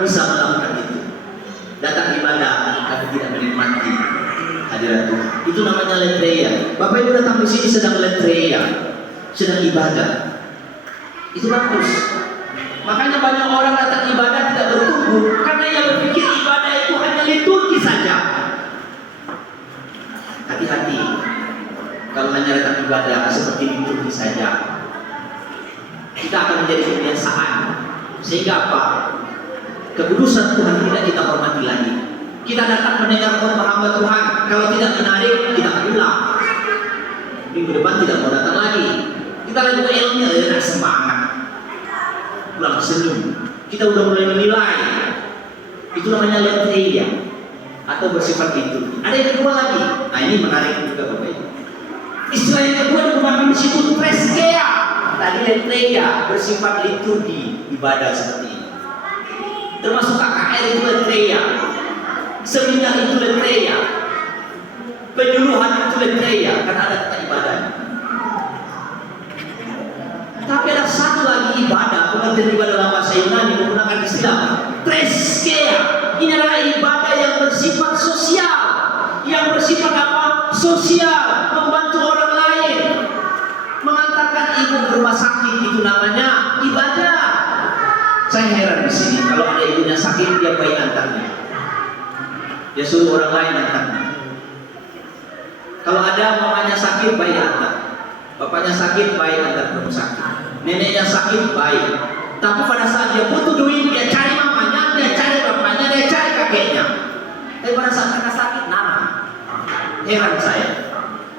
orang bisa melakukan itu. Datang ibadah tapi tidak menikmati hadirat Tuhan. Itu namanya letreia. Bapak Ibu datang di sini sedang letreia, sedang ibadah. Itu bagus. Makanya banyak orang datang ibadah tidak bertumbuh karena ia berpikir ibadah itu hanya liturgi saja. Hati-hati kalau hanya datang ibadah seperti liturgi saja. Kita akan menjadi kebiasaan. Sehingga apa? Kekudusan Tuhan tidak kita hormati lagi. Kita datang mendengar khotbah hamba Tuhan. Kalau tidak menarik, kita pulang. Minggu depan tidak mau datang lagi. Kita lihat ilmunya, ya semangat. Pulang senyum. Kita udah mulai menilai. Itu namanya letreia atau bersifat itu. Ada yang kedua lagi. Nah ini menarik juga Bapak Ibu. Istilah yang kedua digunakan di situ preskea. Tadi letreia bersifat liturgi ibadah seperti ini. Termasuk KKR itu letreia, seminar itu letreia, penyuluhan itu letreia karena ada kata ibadah. Tapi ada satu lagi ibadah, pengertian ibadah dalam bahasa Yunani menggunakan istilah preskea. Ini adalah ibadah yang bersifat sosial. Yang bersifat apa? Sosial, membantu orang lain. Mengantarkan ibu ke rumah sakit itu namanya ibadah. Saya heran di sini kalau ada ibunya sakit dia baik antarnya. Dia suruh orang lain antarnya. Kalau ada mamanya sakit baik antar. Bapaknya sakit baik antar ke rumah sakit. Neneknya sakit baik. Tapi pada saat dia butuh duit dia cari mamanya, dia cari bapaknya, dia cari kakeknya. Tapi pada saat mereka sakit nama. Heran saya.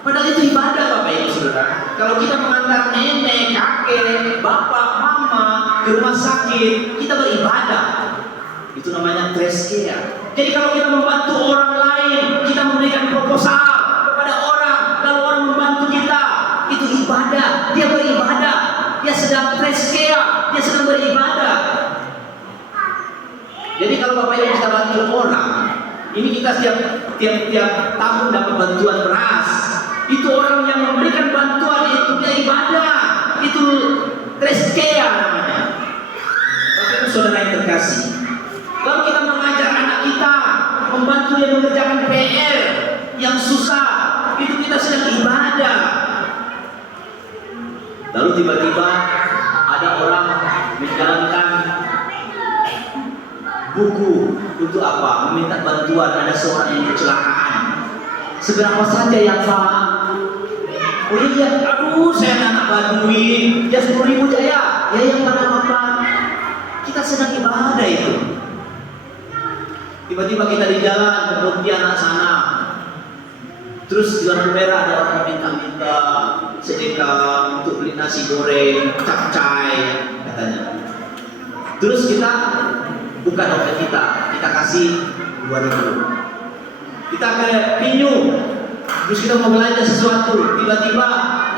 Padahal itu ibadah Bapak Ibu Saudara. Kalau kita mengantar nenek, kakek, bapak, mama ke rumah sakit, kita beribadah. Itu namanya preskea. Jadi kalau kita membantu orang lain, kita memberikan proposal kepada orang, lalu orang membantu kita, itu ibadah. Dia beribadah. Dia sedang preskea, dia sedang beribadah. Jadi kalau Bapak Ibu kita bantu orang, ini kita tiap tahun dapat bantuan beras. Itu orang yang memberikan bantuan itu dia ibadah. Itu preskea namanya. Bapak Ibu Saudara yang terkasih, kalau kita mengajar anak kita, membantu dia mengerjakan PR yang susah, itu kita sedang ibadah. Lalu tiba-tiba ada orang menjalankan buku untuk apa? Meminta bantuan. Ada seorang yang kecelakaan. Seberapa saja yang Pak? Oh iya, aduh saya anak Badui, ya 10.000 jaya, ya yang pada apa? Kita sedang ibadah itu. Tiba-tiba kita di jalan ke Pontianak sana, terus di lampu merah ada orang minta sedekah untuk beli nasi goreng, capcay katanya. Terus kita buka dompet kita kasih 2.000. Kita ke Pinyu. Terus kita mau belanja sesuatu, tiba-tiba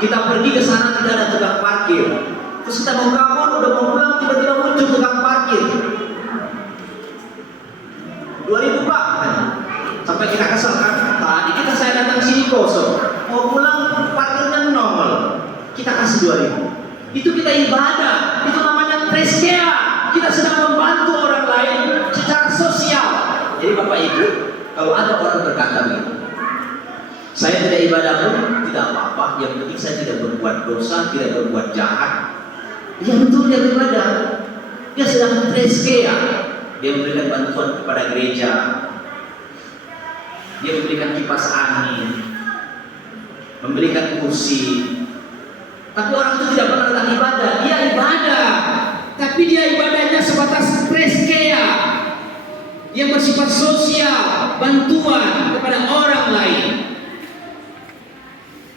kita pergi ke sana tidak ada tukang parkir. Terus kita mau kabur, udah mau pulang, tiba-tiba muncul tukang parkir. 2.000 Pak, sampai kita kesal kan? Tadi saya datang sini kosong, mau pulang parkirnya nol. Kita kasih 2.000. Itu kita ibadah, itu namanya preskea. Kita sedang membantu orang lain secara sosial. Jadi Bapak Ibu, kalau ada orang berkata begitu, saya tidak ibadah pun tidak apa-apa, yang penting saya tidak berbuat dosa, tidak berbuat jahat. Ya betul, dia beribadah. Dia sedang preskea. Dia memberikan bantuan kepada gereja. Dia memberikan kipas angin, memberikan kursi. Tapi orang itu tidak pernah datang ibadah. Dia ibadah, tapi dia ibadahnya sebatas preskea yang bersifat sosial, bantuan kepada orang lain.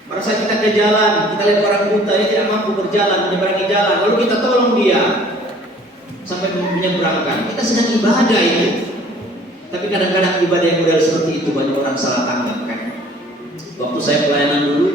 Pada saat kita ke jalan, kita lihat orang buta yang tidak mampu berjalan, menyeberangi jalan, lalu kita tolong dia sampai menyeberangkan. Kita sedang ibadah itu. Tapi kadang-kadang ibadah yang model seperti itu banyak orang salah tanggap kan. Waktu saya pelayanan dulu,